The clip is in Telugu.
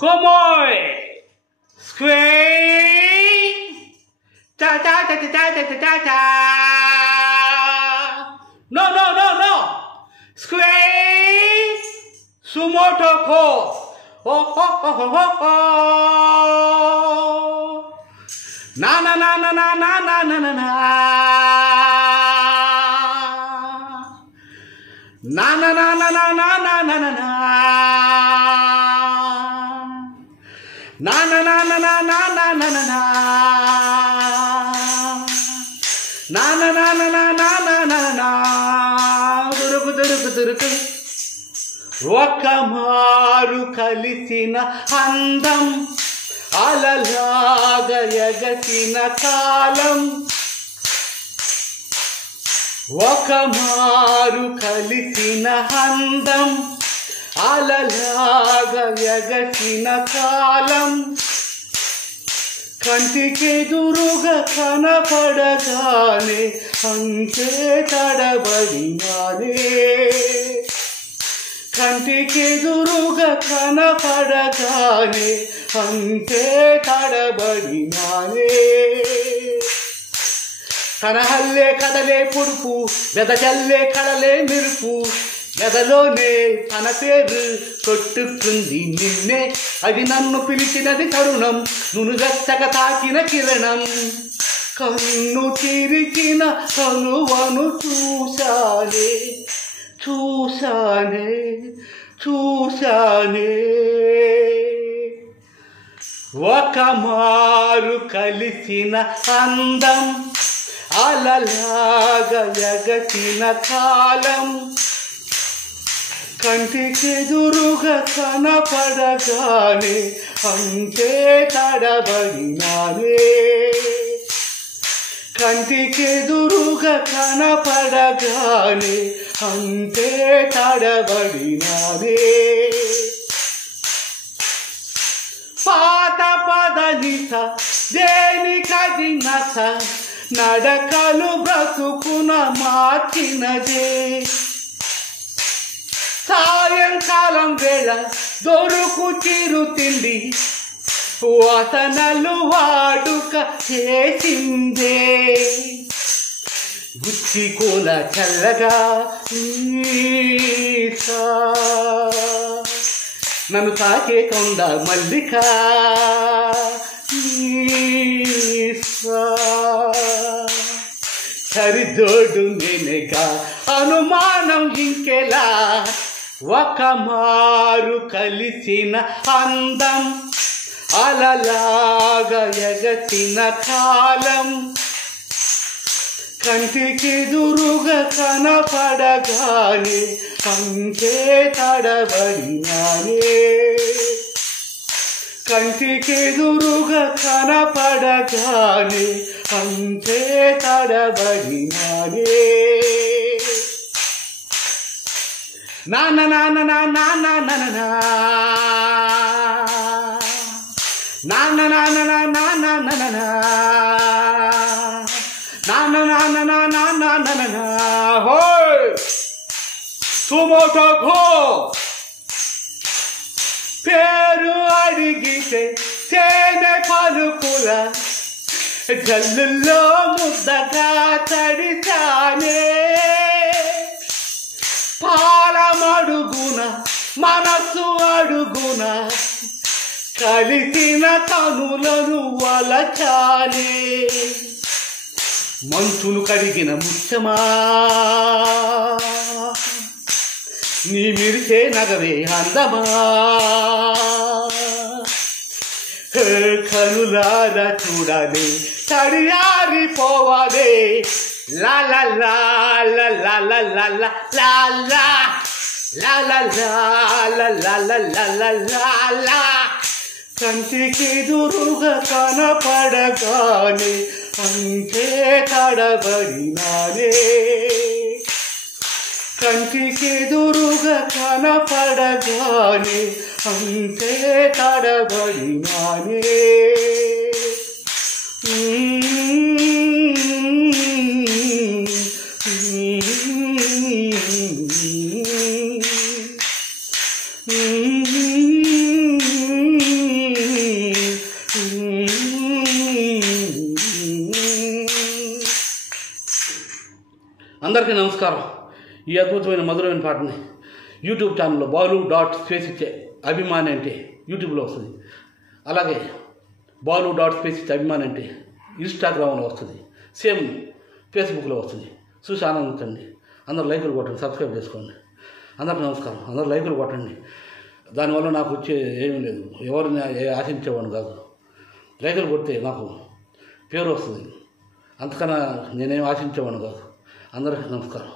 Como Square cha cha cha cha cha cha cha cha. No. Square Sumotoko. Oh. Na. దురుకు ఒకమారు కలిసిన అందం అలలాగా ఎగసిన కాలం ఒకమారు కలిసిన అందం అలలాగా ఎగసిన కాలం కంటికెదురుగా కనపడగానే అంతే తడబడినానే కంటికెదురుగా కనపడగానే అంతే తడబడినానే కనహల్లే కదలే పుడుపు వెదజల్లే కడలే మెరుపు ఎదలోనే తన పేరు కొట్టుకుంది నిన్నే అది నన్ను పిలిచినది తరుణం నునుగచ్చగా తాకిన కిరణం కన్ను తిరిగిన కనువను చూశానే ఒకమారు కలిసిన అందం అలలాగా ఎగసిన కాలం కంటికెదురుగా కనపడగానే అంతే తడబడినానే కంటికెదురుగా కనపడగానే అంతే తడబడినానే పాత పదనిత దేనికది నస నడకలు బ్రతుకున మార్చినదే సాయంకాలం వేళ దొరుకు చిరు తిండి వాసనలు వాడుక చేసిందే గుచ్చి కోల చల్లగా నన్ను తాకే కొండ మల్లిక సరిజోడు నేనేగా అనుమానం ఇంకెలా ఒకమారు కలిసిన అందం అలలాగా ఎగసిన కాలం కంటికెదురుగా కనపడగానే అంతే తడబడినానే కంటికెదురుగా కనపడగానే అంతే తడబడినానే నా హోయ్ సుమోటోకో పేరు అడిగితే తేనె పలుకుల జల్లుల్లో ముద్దగా తడిచానే పాలమడుగున మనసు అడుగున కలిసిన కనులను వలచానే మంచును కడిగిన ముత్యమా నీ మిరిసే నగవే అందమా కనులారా చూడాలి తడియారిపోవాలే లా లా లా లా లా లా లా లా లా లా లా లా లా లా లా లా లా కంటికెదురుగా కనపడగానే అంతే తడబడినానే కంటికెదురుగా కనపడగానే అంతే తడబడినానే అందరికీ నమస్కారం. ఈ అద్భుతమైన మధురమైన పాటని యూట్యూబ్ ఛానల్లో balu.space అభిమాని అంటే యూట్యూబ్లో వస్తుంది. అలాగే balu.space అభిమాని అంటే ఇన్స్టాగ్రామ్లో వస్తుంది. సేమ్ ఫేస్బుక్లో వస్తుంది. చూసి ఆనందించండి. అందరూ లైకులు కొట్టండి, సబ్స్క్రైబ్ చేసుకోండి. అందరికీ నమస్కారం. అందరూ లైకులు కొట్టండి. దానివల్ల నాకు వచ్చే ఏమీ లేదు, ఎవరిని ఆశించేవాడిని కాదు. లైకులు కొడితే నాకు పేరు వస్తుంది, అంతకన్నా నేనేం ఆశించేవాడిని కాదు. అందరికీ నమస్కారం.